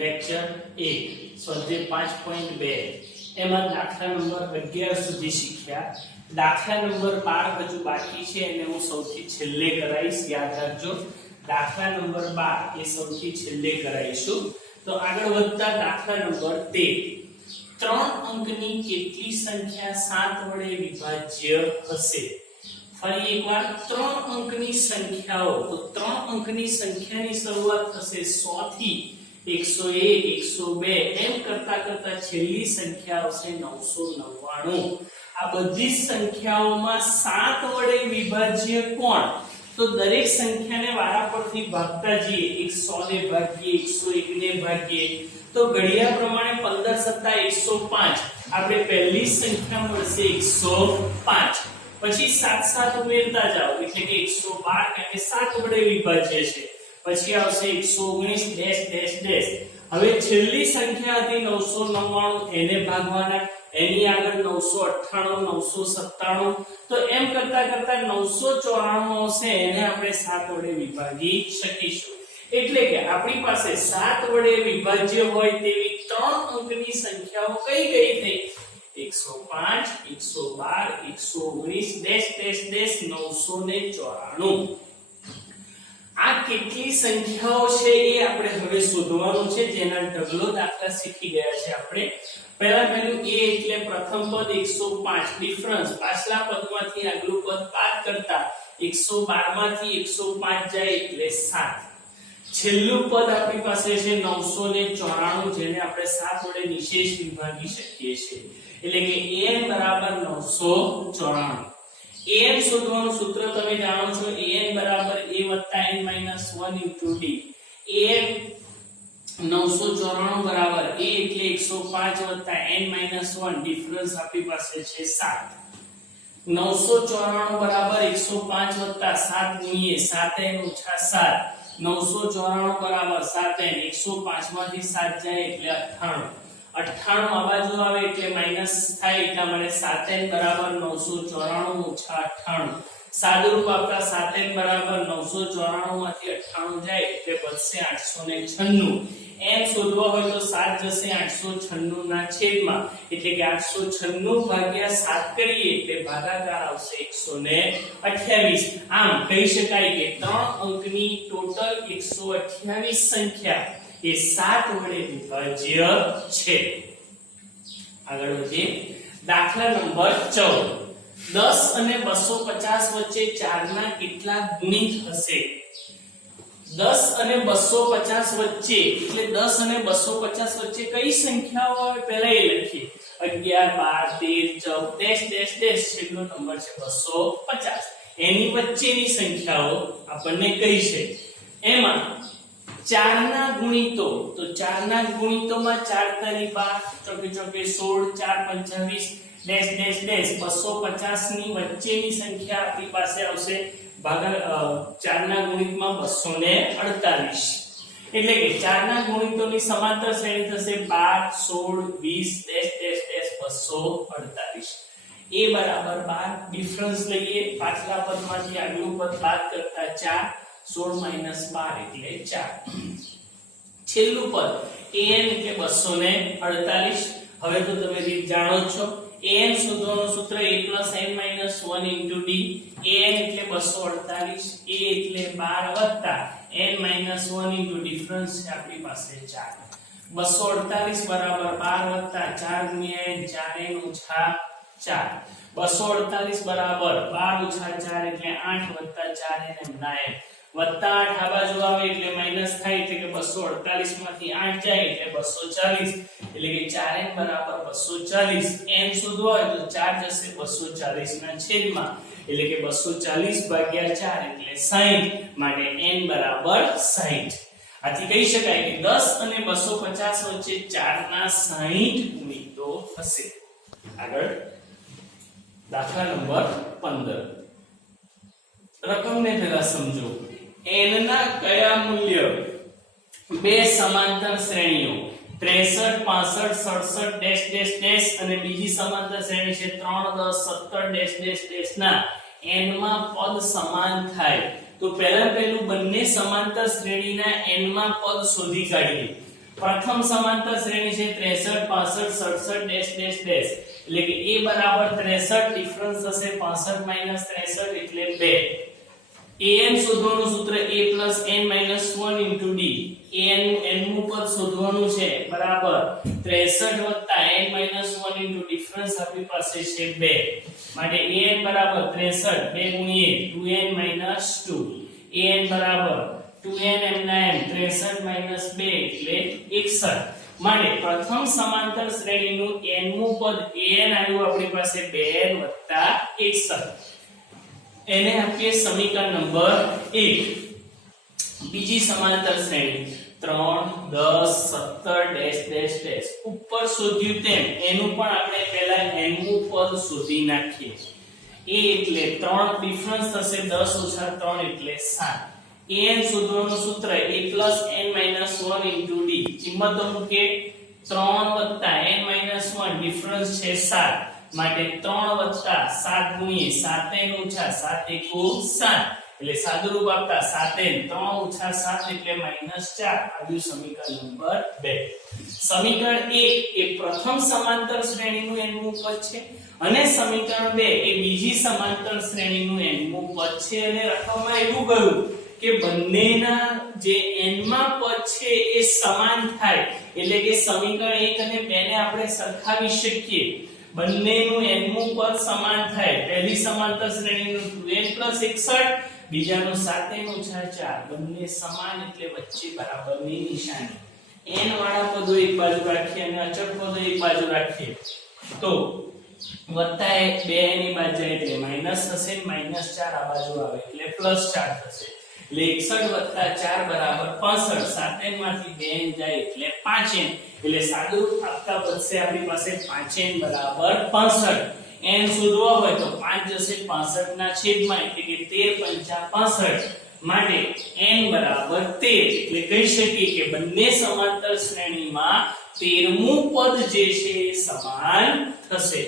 Lecture 1 સ્વાધ્યાય 5.2 એમાં દાખલા નંબર 11 સુધી શીખ્યા. દાખલા નંબર 12 હજુ બાકી છે અને હું સૌથી છેલ્લે કરાવીશ. યાદ રાખજો, દાખલા નંબર 12 એ સૌથી છેલ્લે કરાવીશું. તો આગળ વધતા દાખલા નંબર 13. 3 અંકની કેટલી સંખ્યા 7 વડે વિભાજ્ય હશે? ફરી એકવાર 3 અંકની સંખ્યાઓ. તો 3 અંકની સંખ્યાની શરૂઆત થશે 100 થી 101 102 એમ કરતા કરતા છેલ્લી સંખ્યા આવશે 999. આ બધી સંખ્યાઓમાં 7 વડે વિભાજ્ય કોણ? તો દરેક સંખ્યાને વારાફરતી ભાગતા જઈએ. 100 ને ભાગીએ, 101 ને ભાગીએ, તો ઘડિયા પ્રમાણે 15 * 105 આપણે પહેલી સંખ્યા મળશે 105. પછી 7 7 ઉમેરતા જાઓ એટલે કે 112 કે 7 વડે વિભાજ્ય છે. પછી આવશે 119 ડેશ ડેશ ડેશ. હવે છેલ્લી સંખ્યા હતી 999 એને ભાગવાના, એની આગળ 998 997. તો એમ કરતા કરતા 994 આવશે, એને આપણે 7 વડે વિભાગી શકીશું. એટલે કે આપણી પાસે 7 વડે વિભાજ્ય હોય તેવી 3 અંકની સંખ્યાઓ કઈ કઈ થઈ? 105 112 119 ડેશ ડેશ ડેશ 994. આ કેટલી સંખ્યાઓ છે એ આપણે હવે શોધવાનું છે, જેના ઢગલો દાખલા શીખી ગયા છે આપણે. પહેલું a એટલે પ્રથમ પદ 105, ડિફરન્સ પાછલા પદમાંથી આગલું પદ બાદ કરતા 112 માંથી 105 જાય એટલે 7. છેલ્લું પદ આપણી પાસે છે 994, જેને આપણે 7 વડે નિશેષ વિભાગી શકીએ છીએ. એટલે કે an બરાબર 994. an શોધવાનું સૂત્ર તમે જાણો છો, an બરાબર a + n - 1 * d. an 994 બરાબર a એટલે 105 + n - 1, ડિફરન્સ આપણી પાસે છે 7. 994 બરાબર 105 + 7 ગુણીએ 7n - 7. 994 બરાબર 7n, 105 માંથી 7 જાય એટલે 98. 98 આ બાજુ આવે એટલે માઈનસ થાય, એટલા માટે 7n બરાબર 994 - 98. સાદુરૂપ આપતા 7n બરાબર 994 માંથી 98 જાય એટલે બચશે 896. n શોધવા હોય તો 7 જશે 896 ના છેદમાં, એટલે કે 896 ભાગ્યા 7 કરીએ એટલે ભાગાકાર આવશે 128. આમ કહી શકાય કે 3 અંકની ટોટલ 128 સંખ્યા એ 7 વડે વિભાજ્ય છે. આગળ વધીએ. દાખલા નંબર 14. 10 અને 250 વચ્ચે 4 ના કેટલા ગુણિત હશે? 10 અને 250 વચ્ચે એટલે 10 અને 250 વચ્ચે કઈ સંખ્યાઓ આવે પહેલા એ લખીએ. 11 12 13 14 ડેશ ડેશ ડેશ છેલ્લો નંબર છે 250. એની વચ્ચેની સંખ્યાઓ આપણને કઈ છે? એમાં 4 ના ગુણિતો. તો 4 ના ગુણિતોમાં 4 તારી 12, ચોકે ચોકે 16, 4 25 ડેશ ડેશ ડેશ 250 ની વચ્ચેની સંખ્યા આપણી પાસે આવશે 4 ના ગુણિતમાં 248. એટલે કે 4 ના ગુણિતોની સમાંતર શ્રેણી થશે 12 16 20 ડેશ ડેશ ડેશ 248. a બરાબર 12, ડિફરન્સ લઈએ, પાછલા પદમાંથી આગલું પદ બાદ કરતા 4, 16 - 12 એટલે 4. છેલ્લું પદ an એટલે 248. હવે તો તમે રીત જાણો છો. an શોધવાનું સૂત્ર a + n - 1 * d. an એટલે 248, a એટલે 12 n - 1 * ડિફરન્સ છે આપણી પાસે 4. 248 બરાબર 12 4 ગુણ્યા 4n - 4. 248 બરાબર 12 - 4 એટલે 8 + 4n એમ 9. વત્તા 8 આ બાજુ આવે એટલે માઈનસ થાય, એટલે કે 248 માંથી 8 જાય એટલે 240. એટલે કે 4n બરાબર 240. n શોધવા હોય તો 4 જશે 240 ના છેદમાં, એટલે કે 240 ભાગ્યા 4 એટલે 60. માટે n બરાબર 60. આથી કહી શકાય કે 10 અને 250 વચ્ચે 4 ના 60 ગુણિતો હશે. આગળ દાખલા નંબર 15. રકમને પહેલા સમજો. n ના કયા મૂલ્ય બે સમાંતર શ્રેણીઓ 63 65 67 ડેશ ડેશ ડેશ અને બીજી સમાંતર શ્રેણી છે 3 10 17 ડેશ ડેશ ડેશ ના n માં પદ સમાન થાય? તો પહેલું બંને સમાંતર શ્રેણીના n માં પદ શોધી કાઢીએ. પ્રથમ સમાંતર શ્રેણી છે 63 65 67 ડેશ ડેશ ડેશ એટલે કે a બરાબર 63 ડિફરન્સ થશે 65 - 63 એટલે 2 an શોધવાનું સૂત્ર a n - 1 * d an n નું પદ શોધવાનું છે બરાબર 63 n - 1 * ડિફરન્સ આપણી પાસે છે 2 માટે an બરાબર 63 2 2n - 2 an બરાબર 2n m 63 - 2 એટલે 61 માટે પ્રથમ સમાંતર શ્રેણીનું n મું પદ an આવ્યું આપણી પાસે 2n + 61 એને આપીએ સમીકરણ નંબર 1 બીજી સમાંતર શ્રેણી 3 10 17 ડેશ ડેશ ડેશ ઉપર શોધ્યું તેમ એનું પણ આપણે પહેલા n મું પદ શોધી નાખીએ a એટલે 3 ડિફરન્સ થશે 10 - 3 એટલે 7 an શોધવાનું સૂત્ર a n - 1 * d કિંમતો મૂકે 3 + n - 1 ડિફરન્સ છે 7 માટે 3 + 7 ગુણ્યે 7n - 7 * 7 એટલે સાદુરૂપ આપતા 7n 3 - 7 એટલે -4 આવ્યું સમીકરણ નંબર 2 સમીકરણ 1 એ પ્રથમ સમાંતર શ્રેણીનું n મું પદ છે અને સમીકરણ 2 એ બીજી સમાંતર શ્રેણીનું n મું પદ છે અને રકમમાં એવું કહ્યું કે બંનેના જે n માં પદ છે એ સમાન થાય એટલે કે સમીકરણ 1 અને 2 ને આપણે સરખાવી શકીએ બંનેનું n મું પદ સમાન થાય પહેલી સમાંતર શ્રેણીનું 2n + 61 બીજાનું 7n - 4 બંને સમાન એટલે વચ્ચે બરાબરની નિશાની n વાળા પદો એક બાજુ રાખીએ અને અચળ પદો એક બાજુ રાખીએ તો વત્તા 2 ની બાજુ જાય એટલે માઈનસ થશે -4 આ બાજુ આવે એટલે +4 થશે એટલે 61 + 4 = 65 7n માંથી 2n જાય એટલે 5n એટલે સાદુરૂપ આપતા બનશે આપણી પાસે 5n = 65 n શોધવા હોય તો 5 જશે 65 ના છેદમાં એટલે કે 13 × 5 = 65 માટે n = 13 એટલે કહી શકીએ કે બંને સમાંતર શ્રેણીમાં 13મું પદ જે છે એ સમાન થશે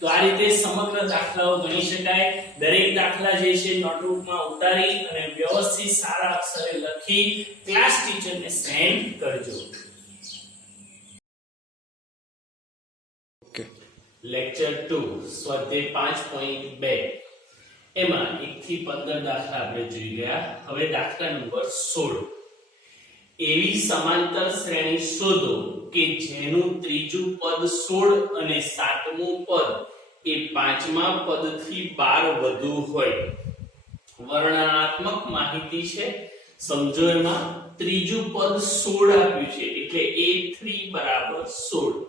તો આ રીતે સમગ્ર દાખલાઓ ગણી શકાય દરેક દાખલા જે છે નોટબુકમાં ઉતારી અને વ્યવસ્થિત સારા અક્ષરે લખી ક્લાસ ટીચરને સેન્ડ કરજો લેક્ચર 2 સ્વાધ્યાય 5.2 એમાં 1 થી 15 દાખલા આપણે જોઈ ગયા હવે દાખલા નંબર 16 એવી સમાંતર શ્રેણી શોધો કે જેનું ત્રીજું પદ 16 અને સાતમું પદ એ પાંચમા પદથી 12 વધુ હોય વર્ણનાત્મક માહિતી છે સમજો એમાં ત્રીજું પદ 16 આપ્યું છે એટલે a3 = 16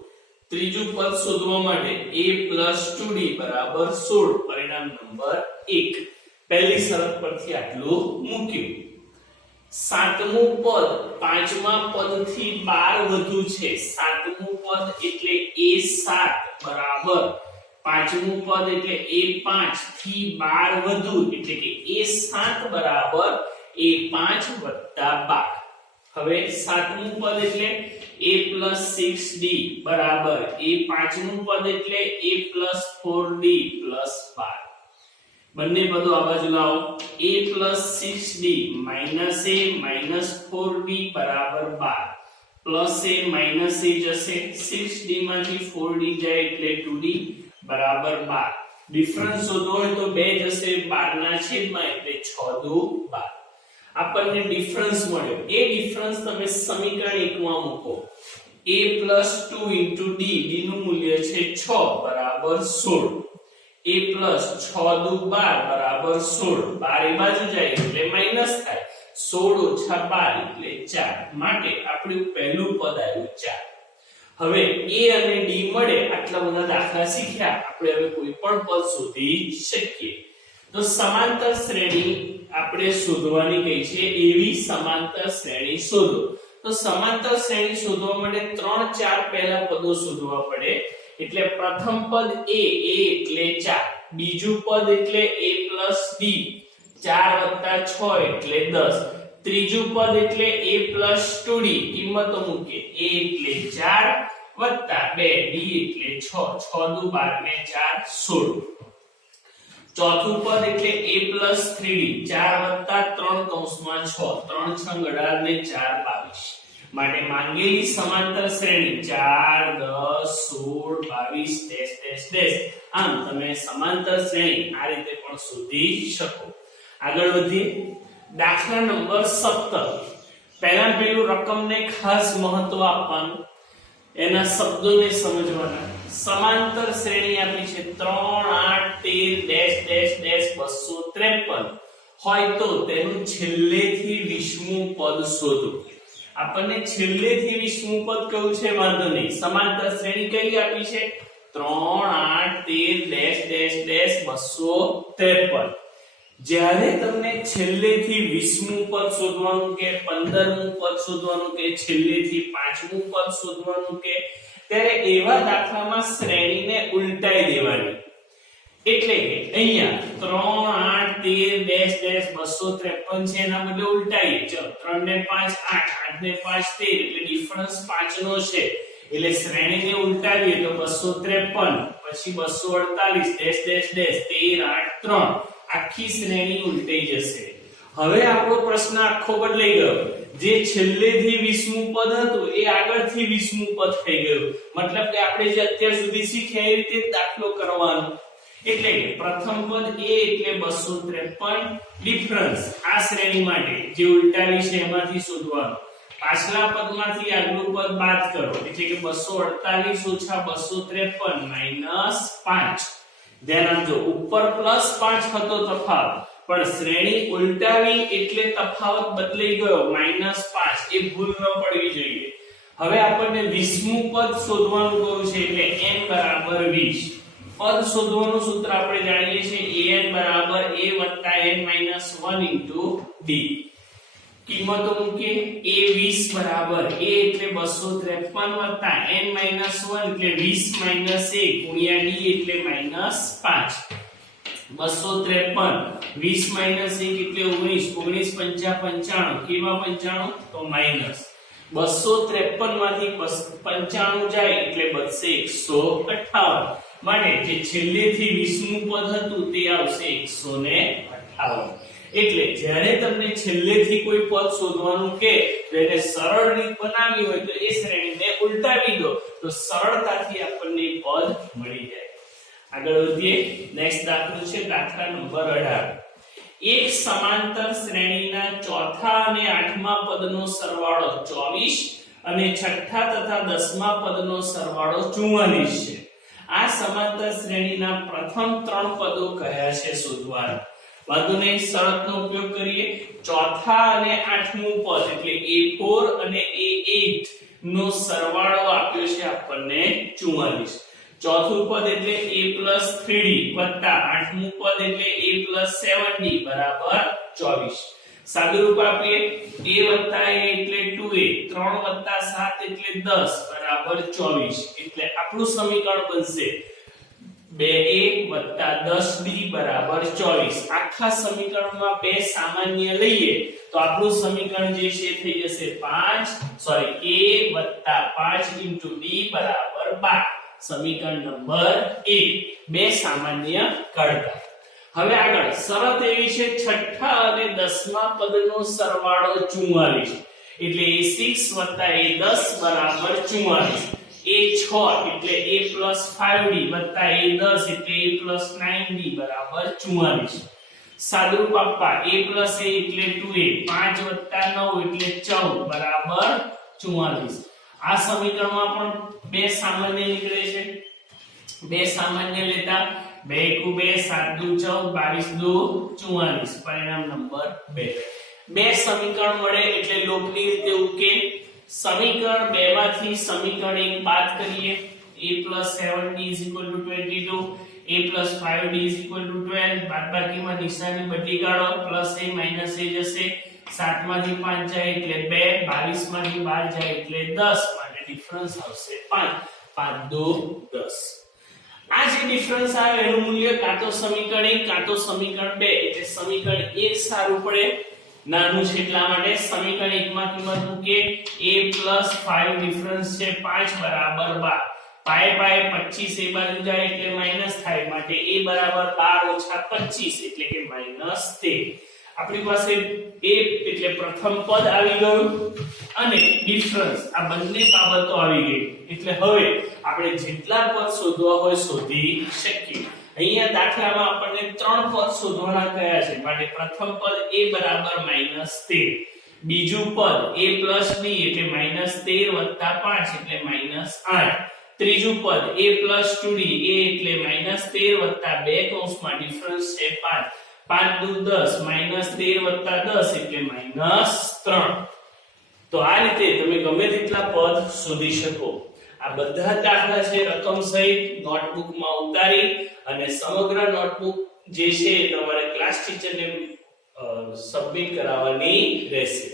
ત્રીજું પદ શોધવા માટે a + 2d = 16 પરિણામ નંબર 1 પહેલી શરત પરથી આટલું મૂક્યું સાતમું પદ પાંચમા પદથી 12 વધુ છે સાતમું પદ એટલે a7 બરાબર પાંચમું પદ એટલે a5 થી 12 વધુ એટલે કે a7 બરાબર a5 + 12 હવે સાતમું પદ એટલે a + 6d બરાબર a પાંચમું પદ એટલે a + 4d + 12 બંને પદો આ બાજુ લાવો a + 6d - a - 4d બરાબર 12 + a - a જશે 6d માંથી 4d જાય એટલે 2d બરાબર 12 ડિફરન્સ શોધવો હોય તો 2 જશે 12 ના છેદમાં એટલે 6 દુ 12 આપણને ડિફરન્સ મળ્યો એ ડિફરન્સ તમે સમીકરણ 1 માં મૂકો a + 2 * d d નું મૂલ્ય છે 6 બરાબર 16 a + 6 દુ 12 બરાબર 16 12 એ બાજુ જાય એટલે માઈનસ થાય 16 - 12 એટલે 4 માટે આપણું પહેલું પદ આવ્યું 4 હવે a અને d મળે આટલા બધા દાખલા શીખ્યા આપણે હવે કોઈ પણ પદ શોધી શકીએ તો સમાંતર શ્રેણી આપણે શોધવાની કઈ છે એવી સમાંતર શ્રેણી શોધો તો સમાંતર શ્રેણી શોધવા માટે 3 4 પહેલા પદો શોધવા પડે એટલે પ્રથમ પદ a એટલે 4 બીજું પદ એટલે a + d 4 + 6 એટલે 10 ત્રીજું પદ એટલે a + 2d કિંમતો મૂકે a એટલે 4 + 2d એટલે 6 6 દુ 12 ને 4 16 ચોથું પદ એટલે a + 3d 4 + 3 કૌંસમાં 6 3 6 18 ને 4 22 માટે માંગેલી સમાંતર શ્રેણી 4 10 16 22 ડેશ ડેશ ડેશ આમ તમે સમાંતર શ્રેણી આ રીતે પણ શોધી શકો. આગળ વધીએ. દાખલા નંબર 17. પહેલા પેલું રકમને ખાસ મહત્વ આપવાનું, એના શબ્દોને સમજવાના. સમાંતર શ્રેણી આપી છે 3 8 13 ડેશ ડેશ ડેશ 253 હોય તો તેનું છેલ્લેથી 20મું પદ શોધો. આપણને છેલ્લેથી 20મું પદ કયું છે વાંધો નહીં. સમાંતર શ્રેણી કઈ આપી છે 3 8 13 ડેશ ડેશ ડેશ 253. જ્યારે તમને છેલ્લેથી 20મું પદ શોધવાનું કે 15મું પદ શોધવાનું કે છેલ્લેથી 5મું પદ શોધવાનું કે ત્યારે એવા દાખલામાં શ્રેણીને ઉલટાઈ દેવાની. એટલે કે અહીંયા 3 8 13 ડેશ ડેશ 253 છે એના બદલે ઉલટાઈએ. ચલો 3 ને 5 8 8 ને 5 13 એટલે ડિફરન્સ 5 નો છે એટલે શ્રેણીને ઉલટાવીએ તો 253 પછી 248 ડેશ ડેશ ડેશ 13 8 3 આખી શ્રેણી ઉલટાઈ જશે. હવે આપણો પ્રશ્ન આખો બદલાઈ ગયો. જે છેલ્લેથી 20મું પદ હતું એ આગળથી 20મું પદ થઈ ગયું. મતલબ કે આપણે જે અત્યાર સુધી શીખ્યા એ રીતે દાખલો કરવાનો. એટલે કે પ્રથમ પદ a એટલે 253 ડિફરન્સ આ શ્રેણી માટે જે ઉલટાવી છે એમાંથી શોધવાનો. પાછલા પદમાંથી આગલું પદ બાદ કરો એટલે કે 248 - 253 -5. ધ્યાન આપજો, ઉપર +5 હતો તફાવત, પણ શ્રેણી ઉલટાવી એટલે તફાવત બદલાઈ ગયો -5. એ ભૂલ ન પડવી જોઈએ. હવે આપણને 20મું પદ શોધવાનું કહ્યું છે એટલે n = 20. પદ શોધવાનું સૂત્ર આપણે જાણીએ છીએ an = a + n - 1 * d. કિંમતો મૂકીએ. a 20 બરાબર a એટલે 253 n - 1 એટલે 20 - 1 ગુણ્યા d એટલે -5. 253 20 - 1 એટલે 19 19 × 5 = 95. કેવા 95? તો માઈનસ. 253 માંથી 95 જાય એટલે બચશે 158. માટે જે છેલ્લેથી 20મું પદ હતું તે આવશે 158. એટલે જ્યારે તમને છેલ્લેથી કોઈ પદ શોધવાનું કે એને સરળ રીત બનાવી હોય તો એ શ્રેણીને ઉલટાવી દો તો સરળતાથી આપણને પદ મળી જાય. આગળ વધીએ. નેક્સ્ટ દાખલો છે દાખલા નંબર 18. એક સમાંતર શ્રેણીના ચોથા અને આઠમા પદનો સરવાળો 24 અને છઠ્ઠા તથા દસમા પદનો સરવાળો 44 છે. આ સમાંતર શ્રેણીના પ્રથમ 3 પદો કયા છે શોધવાના. વાંધો નહીં, શરતનો ઉપયોગ કરીએ. ચોથા અને આઠમું પદ એટલે a4 અને a8 નો સરવાળો આપ્યો છે આપણને 44. ચોથું પદ એટલે a + 3d વત્તા આઠમું પદ એટલે a + 7d બરાબર 24. સાદુરૂપ આપીએ. a + a એટલે 2a 3 + 7 એટલે 10 બરાબર 24. એટલે આપણું સમીકરણ બનશે 2a + 10d બરાબર 24. આખા સમીકરણમાં 2 સામાન્ય લઈએ તો આપણું સમીકરણ જે છે થઈ જશે a + 5 * d બરાબર 12. સમીકરણ નંબર 1. 2 સામાન્ય કાઢતા. હવે આગળ શરત એવી છે છઠ્ઠા અને દસમા પદનો સરવાળો 44 એટલે a6 + a10 બરાબર 44. a6 એટલે a + 5d વત્તા a10 એટલે a + 9d બરાબર 44. સાદુરૂપ આપવા a + a એટલે 2a 5 + 9 એટલે 14 બરાબર 44. આ સમીકરણમાં પણ 2 સામાન્ય નીકળે છે. 2 સામાન્ય લેતા 2 * 2 7 * 2 14 22 * 2 44. પરિણામ નંબર 2. 2 સમીકરણ મળે એટલે લોપની રીતે ઉકેલ. સમીકરણ 2 માંથી સમીકરણ 1 બાદ કરીએ. a + 7d = 22 a + 5d = 12. બાદબાકીમાં નિશાની બદલી કાઢો. +a - a જશે. 7 માંથી 5 જાય એટલે 2 22 માંથી 12 જાય એટલે 10. માટે ડિફરન્સ આવશે 5 5 2 10. આ જે ડિફરન્સ આવે એનું મૂલ્ય કાં તો સમીકરણ 1 કાં તો સમીકરણ 2 એટલે સમીકરણ 1 સારું પડે. નાનું છે એટલા માટે સમીકરણ 1 માં કિંમત મૂકીએ. a + 5 ડિફરન્સ છે 5 બરાબર 12. પાય 25 એ બાજુ જાય એટલે માઈનસ થાય. માટે a બરાબર 12 - 25 એટલે કે -13. આપણી પાસે a એટલે પ્રથમ પદ આવી ગયું અને ડિફરન્સ આ બંને બાબતો આવી ગઈ એટલે હવે આપણે જેટલા પદ શોધવા હોય શોધી શકીએ અહીંયા દાખલામાં આપણને 3 પદ શોધવાના કયા છે માટે પ્રથમ પદ a બરાબર -13 બીજું પદ a + b એટલે -13 + 5 એટલે -8 ત્રીજું પદ a + 2d a એટલે -13 + 2 કૌંસમાં ડિફરન્સ છે 5 5 દુ 10 -13 + 10 એટલે -3 તો આ રીતે તમે ગમે તેટલા પદ શોધી શકો આ બધા દાખલા છે રકમ સહિત નોટબુકમાં ઉતારી અને સમગ્ર નોટબુક જે છે તમારે ક્લાસ ટીચરને સબમિટ કરાવવાની રહેશે